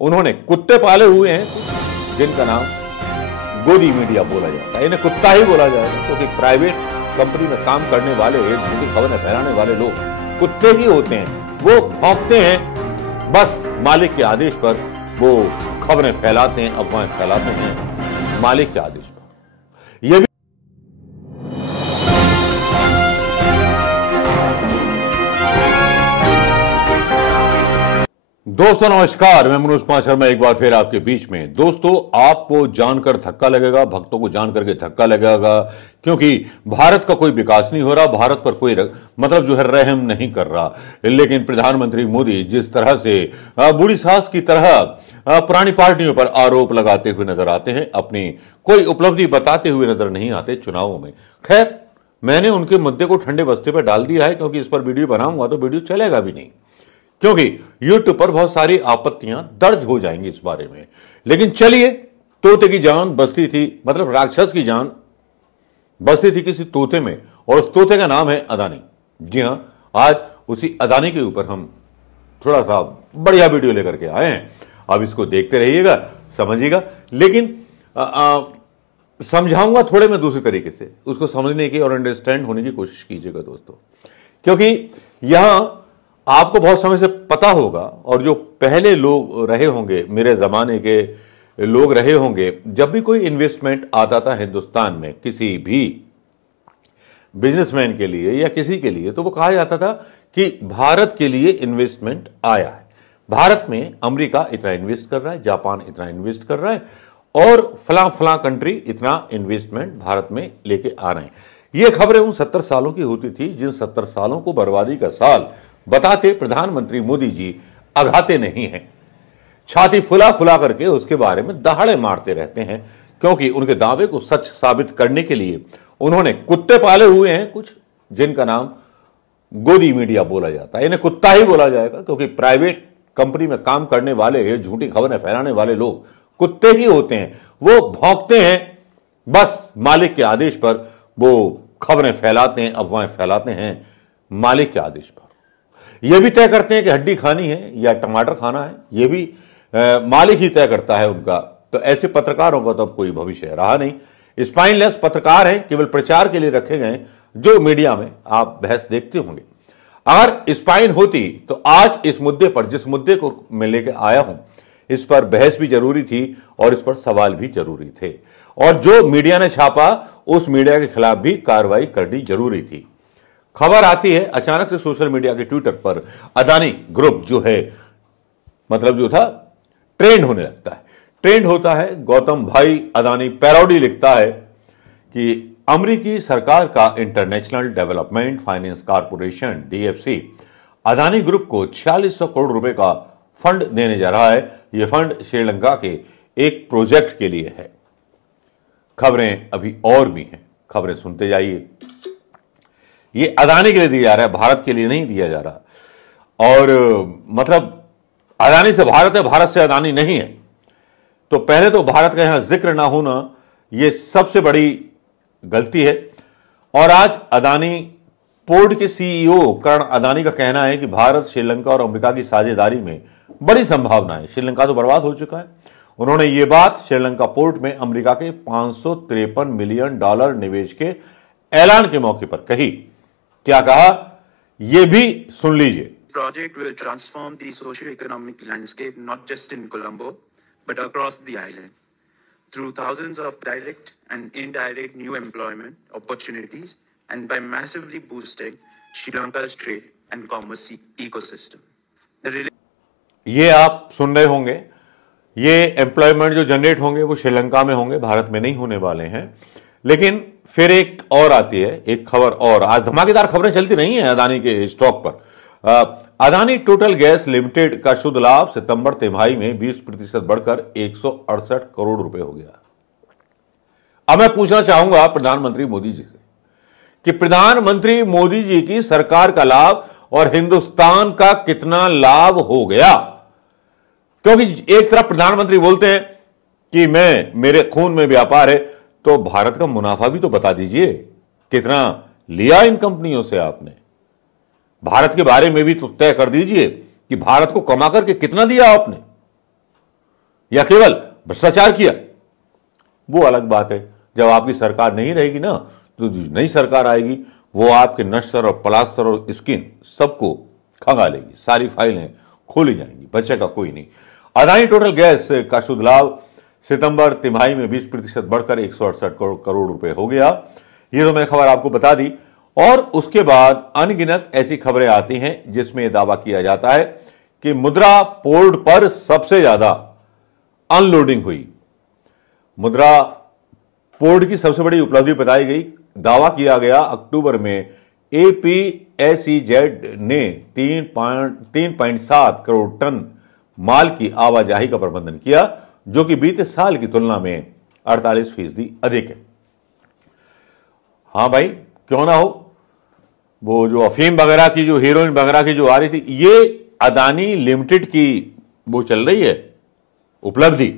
उन्होंने कुत्ते पाले हुए हैं जिनका नाम गोदी मीडिया बोला जाता है। इन्हें कुत्ता ही बोला जाएगा क्योंकि प्राइवेट कंपनी में काम करने वाले, झूठी खबरें फैलाने वाले लोग कुत्ते ही होते हैं। वो भौंकते हैं, बस मालिक के आदेश पर वो खबरें फैलाते हैं, अफवाहें फैलाते हैं मालिक के आदेश पर। यह भी दोस्तों नमस्कार, मैं मनोज कुमार शर्मा एक बार फिर आपके बीच में। दोस्तों, आपको जानकर धक्का लगेगा, भक्तों को जानकर के धक्का लगेगा, क्योंकि भारत का कोई विकास नहीं हो रहा, भारत पर कोई रहम नहीं कर रहा। लेकिन प्रधानमंत्री मोदी जिस तरह से बूढ़ी सास की तरह पुरानी पार्टियों पर आरोप लगाते हुए नजर आते हैं, अपनी कोई उपलब्धि बताते हुए नजर नहीं आते चुनावों में। खैर, मैंने उनके मुद्दे को ठंडे बस्ते पर डाल दिया है, क्योंकि इस पर वीडियो बनाऊंगा तो वीडियो चलेगा भी नहीं, क्योंकि YouTube पर बहुत सारी आपत्तियां दर्ज हो जाएंगी इस बारे में। लेकिन चलिए, तोते की जान बसती थी, मतलब राक्षस की जान बसती थी किसी तोते में, और उस तोते का नाम है अदानी। जी हां, आज उसी अदानी के ऊपर हम थोड़ा सा बढ़िया वीडियो लेकर के आए हैं। अब इसको देखते रहिएगा, समझिएगा, लेकिन समझाऊंगा थोड़े में दूसरे तरीके से, उसको समझने की और अंडरस्टैंड होने की कोशिश कीजिएगा दोस्तों, क्योंकि यहां आपको बहुत समय से पता होगा, और जो पहले लोग रहे होंगे, मेरे जमाने के लोग रहे होंगे, जब भी कोई इन्वेस्टमेंट आता था हिंदुस्तान में किसी भी बिजनेसमैन के लिए या किसी के लिए, तो वो कहा जाता था कि भारत के लिए इन्वेस्टमेंट आया है, भारत में अमेरिका इतना इन्वेस्ट कर रहा है, जापान इतना इन्वेस्ट कर रहा है, और फलां फलां कंट्री इतना इन्वेस्टमेंट भारत में लेके आ रहे हैं। ये खबरें उन 70 सालों की होती थी जिन 70 सालों को बर्बादी का साल बताते प्रधानमंत्री मोदी जी अघाते नहीं हैं। छाती फुला फुला करके उसके बारे में दहाड़े मारते रहते हैं, क्योंकि उनके दावे को सच साबित करने के लिए उन्होंने कुत्ते पाले हुए हैं कुछ, जिनका नाम गोदी मीडिया बोला जाता है। इन्हें कुत्ता ही बोला जाएगा क्योंकि प्राइवेट कंपनी में काम करने वाले, झूठी खबरें फैलाने वाले लोग कुत्ते ही होते हैं। वो भौंकते हैं, बस मालिक के आदेश पर वो खबरें फैलाते हैं, अफवाहें फैलाते हैं मालिक के आदेश पर। यह भी तय करते हैं कि हड्डी खानी है या टमाटर खाना है, यह भी मालिक ही तय करता है उनका। तो ऐसे पत्रकारों का तो अब कोई भविष्य रहा नहीं। स्पाइनलेस पत्रकार हैं, केवल प्रचार के लिए रखे गए, जो मीडिया में आप बहस देखते होंगे। अगर स्पाइन होती तो आज इस मुद्दे पर, जिस मुद्दे को मैं लेकर आया हूं, इस पर बहस भी जरूरी थी और इस पर सवाल भी जरूरी थे, और जो मीडिया ने छापा उस मीडिया के खिलाफ भी कार्रवाई करनी जरूरी थी। खबर आती है अचानक से सोशल मीडिया के ट्विटर पर, अदानी ग्रुप जो है, मतलब जो था, ट्रेंड होने लगता है। ट्रेंड होता है, गौतम भाई अदानी पैरोडी लिखता है कि अमेरिकी सरकार का international development finance corporation DFC Adani group को 4600 करोड़ रुपए का फंड देने जा रहा है। यह फंड श्रीलंका के एक प्रोजेक्ट के लिए है। खबरें अभी और भी हैं, खबरें सुनते जाइए। ये अदानी के लिए दिया जा रहा है, भारत के लिए नहीं दिया जा रहा। और मतलब अदानी से भारत है, भारत से अदानी नहीं है। तो पहले तो भारत का यहां जिक्र ना होना यह सबसे बड़ी गलती है। और आज अदानी पोर्ट के CEO करण अदानी का कहना है कि भारत, श्रीलंका और अमेरिका की साझेदारी में बड़ी संभावना है। श्रीलंका तो बर्बाद हो चुका है। उन्होंने ये बात श्रीलंका पोर्ट में अमेरिका के $553 मिलियन निवेश के ऐलान के मौके पर कही। क्या कहा, यह भी सुन लीजिए। Project will transform the socio-economic landscape not just in Colombo but across the island through thousands of direct and indirect new employment opportunities and by massively boosting Sri Lanka's trade and commerce ecosystem. ये आप सुन रहे होंगे, ये employment जो generate होंगे वो श्रीलंका में होंगे, भारत में नहीं होने वाले हैं। लेकिन फिर एक और आती है, एक खबर और। आज धमाकेदार खबरें चलती नहीं है अदानी के स्टॉक पर। अदानी टोटल गैस लिमिटेड का शुद्ध लाभ सितंबर तिमाही में 20% बढ़कर 168 करोड़ रुपए हो गया। अब मैं पूछना चाहूंगा प्रधानमंत्री मोदी जी से कि प्रधानमंत्री मोदी जी की सरकार का लाभ और हिंदुस्तान का कितना लाभ हो गया? क्योंकि एक तरफ प्रधानमंत्री बोलते हैं कि मेरे खून में व्यापार है, तो भारत का मुनाफा भी तो बता दीजिए, कितना लिया इन कंपनियों से आपने? भारत के बारे में भी तो तय कर दीजिए कि भारत को कमा करके कितना दिया आपने। या केवल भ्रष्टाचार किया, वो अलग बात है। जब आपकी सरकार नहीं रहेगी ना, तो जो नई सरकार आएगी वो आपके नश्तर और प्लास्टर और स्किन सबको खंगा लेगी, सारी फाइलें खोली जाएंगी, बचेगा कोई नहीं। अदानी टोटल गैस का शुद्ध लाभ सितंबर तिमाही में 20% बढ़कर 168 करोड़ रुपए हो गया। ये तो मैंने खबर आपको बता दी। और उसके बाद अनगिनत ऐसी खबरें आती हैं जिसमें यह दावा किया जाता है कि मुद्रा पोर्ट पर सबसे ज्यादा अनलोडिंग हुई। मुद्रा पोर्ट की सबसे बड़ी उपलब्धि बताई गई। दावा किया गया अक्टूबर में APSEZ ने 3.7 करोड़ टन माल की आवाजाही का प्रबंधन किया, जो कि बीते साल की तुलना में 48% अधिक है। हां भाई, क्यों ना हो, वो जो अफीम वगैरह की, जो हीरोइन वगैरह की जो आ रही थी, ये अदानी लिमिटेड की वो चल रही है उपलब्धि।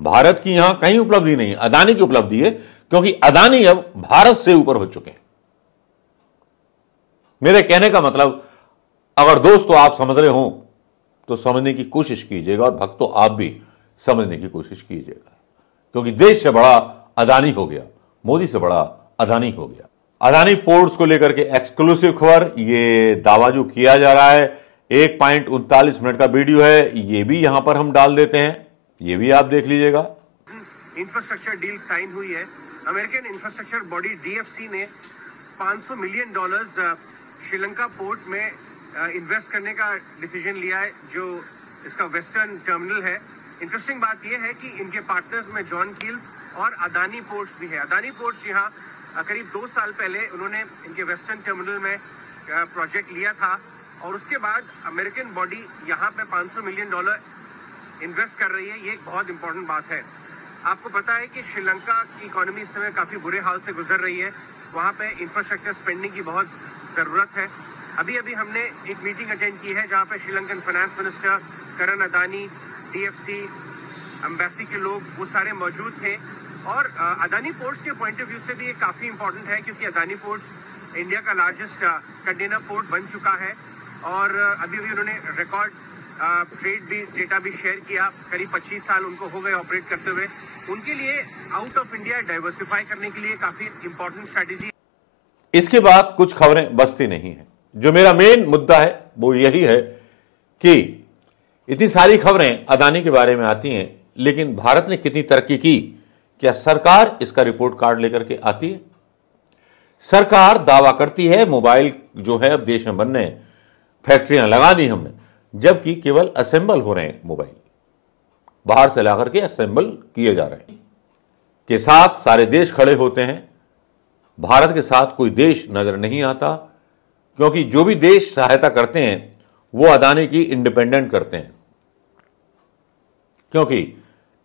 भारत की यहां कहीं उपलब्धि नहीं, अदानी की उपलब्धि है, क्योंकि अदानी अब भारत से ऊपर हो चुके हैं। मेरे कहने का मतलब, अगर दोस्तों आप समझ रहे हो तो समझने की कोशिश कीजिएगा, और भक्तों आप भी समझने की कोशिश कीजिएगा, क्योंकि देश से बड़ा अदानी हो गया, मोदी से बड़ा अदानी हो गया। अदानी पोर्ट्स को लेकर के एक्सक्लूसिव खबर, ये दावा जो किया जा रहा है, 1.39 मिनट का वीडियो है, ये भी यहां पर हम डाल देते हैं, ये भी आप देख लीजिएगा। इंफ्रास्ट्रक्चर डील साइन हुई है। अमेरिकन इंफ्रास्ट्रक्चर बॉडी DFC ने $500 मिलियन श्रीलंका पोर्ट में इन्वेस्ट करने का डिसीजन लिया है, जो इसका वेस्टर्न टर्मिनल है। इंटरेस्टिंग बात यह है कि इनके पार्टनर्स में जॉन कील्स और अदानी पोर्ट्स भी है। अदानी पोर्ट्स यहाँ करीब 2 साल पहले उन्होंने इनके वेस्टर्न टर्मिनल में प्रोजेक्ट लिया था, और उसके बाद अमेरिकन बॉडी यहाँ पे $500 मिलियन इन्वेस्ट कर रही है। ये एक बहुत इंपॉर्टेंट बात है। आपको पता है कि श्रीलंका की इकोनॉमी इस समय काफी बुरे हाल से गुजर रही है। वहाँ पे इंफ्रास्ट्रक्चर स्पेंडिंग की बहुत जरूरत है। अभी अभी हमने एक मीटिंग अटेंड की है जहाँ पे श्रीलंकन फाइनेंस मिनिस्टर करण अदानी, DFC एम्बेसी के लोग, वो सारे मौजूद थे। और अदानी पोर्ट्स के पॉइंट ऑफ व्यू से भी ये काफी इंपॉर्टेंट है, क्योंकि अदानी पोर्ट्स इंडिया का लार्जेस्ट कंटेनर पोर्ट बन चुका है। और अभी भी उन्होंने रिकॉर्ड ट्रेड भी डेटा भी शेयर किया। करीब 25 साल उनको हो गए ऑपरेट करते हुए। उनके लिए आउट ऑफ इंडिया डाइवर्सिफाई करने के लिए काफी इंपॉर्टेंट स्ट्रैटेजी। इसके बाद कुछ खबरें बचती नहीं है। जो मेरा मेन मुद्दा है वो यही है कि इतनी सारी खबरें अदानी के बारे में आती हैं, लेकिन भारत ने कितनी तरक्की की, क्या सरकार इसका रिपोर्ट कार्ड लेकर के आती है? सरकार दावा करती है मोबाइल जो है अब देश में बनने, फैक्ट्रियां लगा दी हमने, जबकि केवल असेंबल हो रहे हैं मोबाइल, बाहर से लाकर के असेंबल किए जा रहे हैं। के साथ सारे देश खड़े होते हैं, भारत के साथ कोई देश नजर नहीं आता, क्योंकि जो भी देश सहायता करते हैं वो अदानी की इंडिपेंडेंट करते हैं, क्योंकि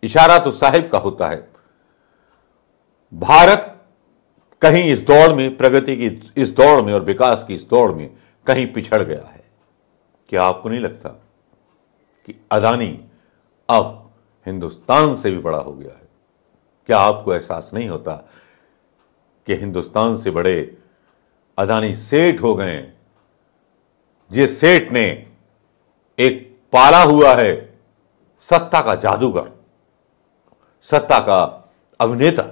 इशारा तो साहिब का होता है। भारत कहीं इस दौड़ में, प्रगति की इस दौड़ में और विकास की इस दौड़ में कहीं पिछड़ गया है। क्या आपको नहीं लगता कि अदानी अब हिंदुस्तान से भी बड़ा हो गया है? क्या आपको एहसास नहीं होता कि हिंदुस्तान से बड़े अदानी सेठ हो गए हैं, जिस सेठ ने एक पाला हुआ है सत्ता का जादूगर, सत्ता का अभिनेता,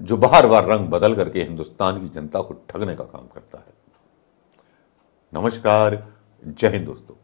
जो बार बार रंग बदल करके हिंदुस्तान की जनता को ठगने का काम करता है। नमस्कार, जय हिंद दोस्तों।